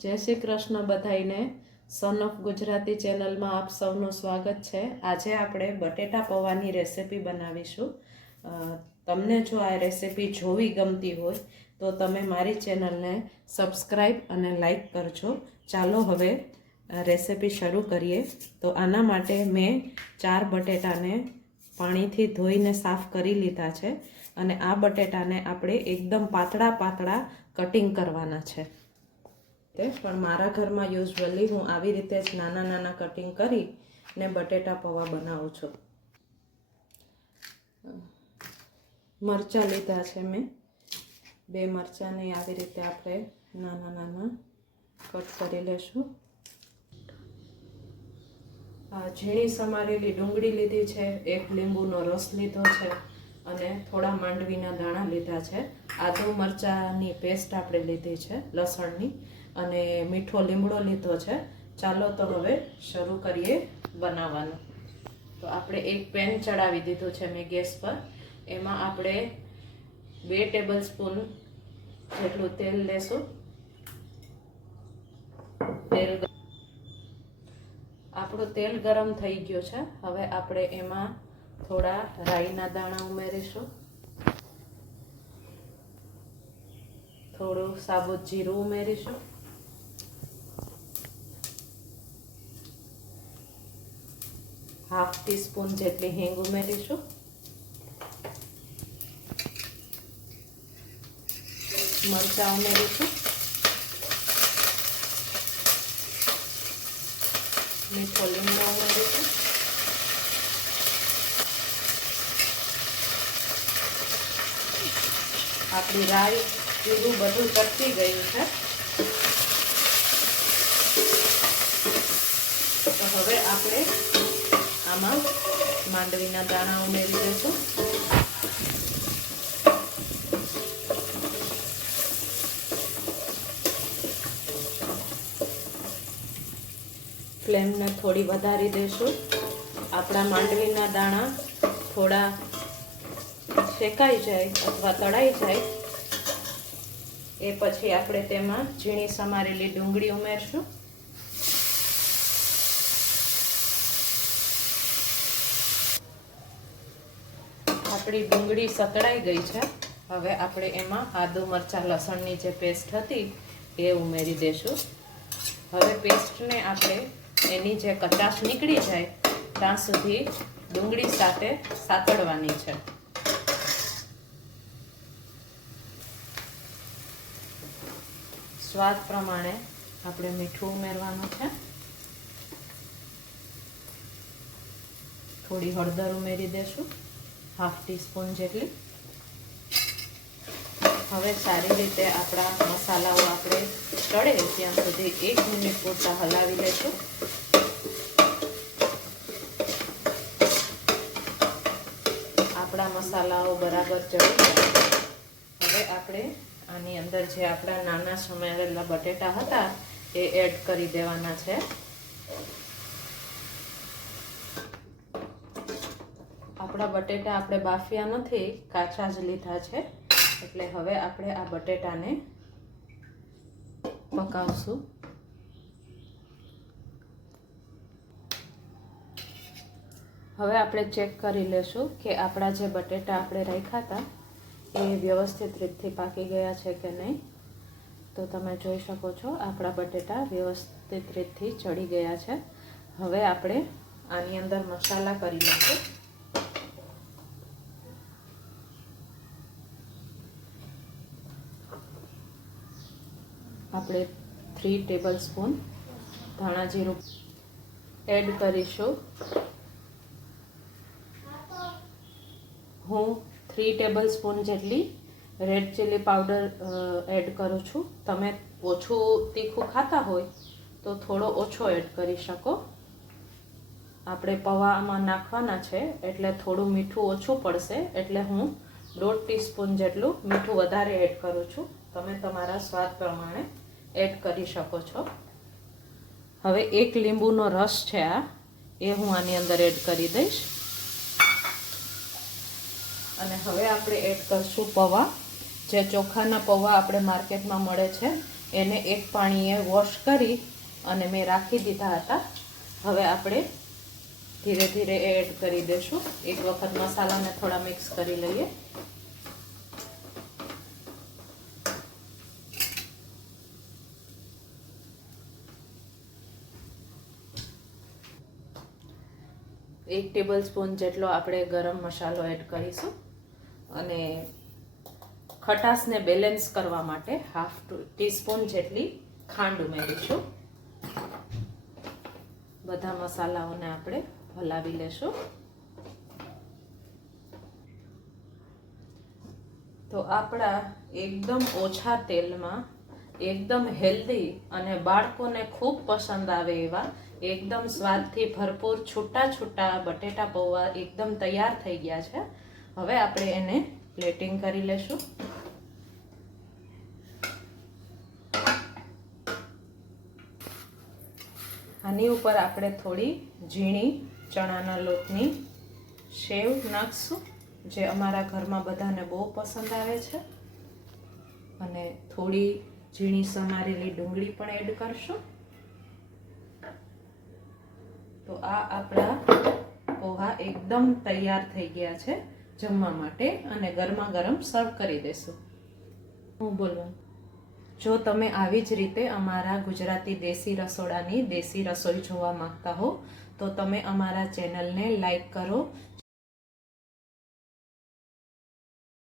જય Shri Krishna બધાઈને. Son of Gujarati ચેનલમાં આપ સૌનું સ્વાગત છે. આજે આપણે બટેટા પૌવાની રેસિપી બનાવીશું. તમને જો આ રેસિપી જોવી ગમતી હોય તો તમે મારી ચેનલને સબસ્ક્રાઈબ અને લાઈક કરજો. ચાલો હવે રેસિપી શરૂ કરીએ. તો આના માટે મેં 4 બટેટાને પાણીથી ધોઈને સાફ કરી લીધા છે અને આ બટેટાને આપણે એકદમ પાતળા કટિંગ કરવાના છે. પણ મારા ઘરમાં યુઝ્યુઅલી હું આવી રીતે જ નાના કટિંગ કરી ને બટેટા પૌવા બનાવું છું. મરચાં લીધા છે મેં 2 મરચાંને આવી રીતે આપણે નાના કટ કરી લેશું. ઝીણી સમારેલી ડુંગળી લીધી છે, 1 લીંબુનો રસ લીધો છે અને થોડા માંડવીના દાણા લીધા છે. આદુ મરચાંની પેસ્ટ આપણે લીધી છે, લસણની, અને મીઠો લીમડો લીધો છે. ચાલો તો હવે શરૂ કરીએ બનાવવાનું. તો આપણે એક પેન ચડાવી દીધું છે મેં ગેસ પર. એમાં આપણે 2 ટેબલ સ્પૂન જેટલું તેલ લેશું. આપણું તેલ ગરમ થઈ ગયું છે. હવે આપણે એમાં થોડા રાઈના દાણા ઉમેરીશું, થોડું સાબુત જીરું ઉમેરીશું, ½ ટીસ્પૂન જેટલી હિંગ ઉમેરીશું, મરચાં ઉમેરીશું, મીઠો લીમડો ઉમેરીશું, આપણી રાઈ જીરું બધું ચટકી ગયું છે. તો હવે આપણે આમાં માંડવીના દાણા ઉમેરી દઈશું. ફ્લેમને થોડી વધારી દઈશું. આપણા માંડવીના દાણા થોડા શેકાઈ જાય અથવા તળાઈ જાય એ પછી આપણે તેમાં ઝીણી સમારેલી ડુંગળી ઉમેરશું. આપણી ડુંગળી સતળાઈ ગઈ છે. હવે આપણે એમાં આદુ મરચાં લસણની જે પેસ્ટ હતી એ ઉમેરી દઈશું. હવે પેસ્ટને આપણે એની જે કચાશ નીકળી જાય ત્યાં સુધી ડુંગળી સાથે સાતળવાની છે. સ્વાદ પ્રમાણે આપણે મીઠું ઉમેરવાનું છે. થોડી હળદર ઉમેરી દેશું, ½ ટીસ્પૂન જેટલી. હવે સારી રીતે આપણા મસાલાઓ આપણે ચડે ત્યાં સુધી 1 મિનિટ પૂરતા હલાવી લેશું. આપણા મસાલાઓ બરાબર ચડી ગયા. હવે આપણે આની અંદર જે આપણા નાના સમારેલા બટેટા હતા એ એડ કરી દેવાના છે. આપણા બટેટા આપણે બાફ્યા નથી, કાચા જ લીધા છે. એટલે હવે આપણે આ બટેટાને પકાવશું. હવે આપણે ચેક કરી લેશું કે આપણા જે બટેટા આપણે રાખ્યા હતા એ વ્યવસ્થિત રીતથી પાકી ગયા છે કે નહીં. તો તમે જોઈ શકો છો આપણા બટેટા વ્યવસ્થિત રીતથી ચડી ગયા છે. હવે આપણે આની અંદર મસાલા કરી લઈશું. આપણે 3 ટેબલ સ્પૂન ધાણા જીરું એડ કરીશું. હું 3 ટેબલ સ્પૂન જેટલી રેડ ચીલી પાવડર એડ કરું છું. તમે ઓછું તીખું ખાતા હોય તો થોડો ઓછો એડ કરી શકો. આપણે પૌવામાં નાખવાના છે એટલે થોડું મીઠું ઓછું પડશે, એટલે હું 1/2 ટીસ્પૂન જેટલું મીઠું વધારે એડ કરું છું. તમે તમારા સ્વાદ પ્રમાણે એડ કરી શકો છો. હવે 1 લીંબુનો રસ છે એ હું આની અંદર એડ કરી દઈશ. અને હવે આપણે એડ કરશું પૌવા. જે ચોખાના પૌવા આપણે માર્કેટમાં મળે છે એને એક પાણીએ વોશ કરી અને મેં રાખી દીધા હતા. હવે આપણે ધીરે ધીરે એડ કરી દઈશું. એક વખત મસાલાને થોડા મિક્સ કરી લઈએ. એક ટેબલ સ્પૂન જેટલો આપણે ગરમ મસાલો એડ કરીશું અને ખટાશને બેલેન્સ કરવા માટે હાફ ટીસ્પૂન જેટલી ખાંડ ઉમેરીશું. બધા મસાલાઓને આપણે હલાવી લેશું. તો આપણા એકદમ ઓછા તેલમાં એકદમ હેલ્ધી અને બાળકોને ખૂબ પસંદ આવે એવા એકદમ સ્વાદથી ભરપૂર છૂટા છૂટા બટેટા પૌવા એકદમ તૈયાર થઈ ગયા છે. હવે આપણે એને પ્લેટિંગ કરી લેશું. આની ઉપર આપણે થોડી ઝીણી ચણાના લોટની સેવ નાખશું, જે અમારા ઘરમાં બધાને બહુ પસંદ આવે છે. અને થોડી ઝીણી સમારેલી ડુંગળી પણ એડ કરશું. તો આ આપણા પોહા એકદમ તૈયાર થઈ ગયા છે જમવા માટે અને ગરમા ગરમ સર્વ કરી દેશું. હું બોલવાનું, જો તમે આવી જ રીતે અમારા ગુજરાતી દેશી રસોડાની દેશી રસોઈ જોવા માંગતા હો તો તમે અમારા ચેનલને લાઈક કરો,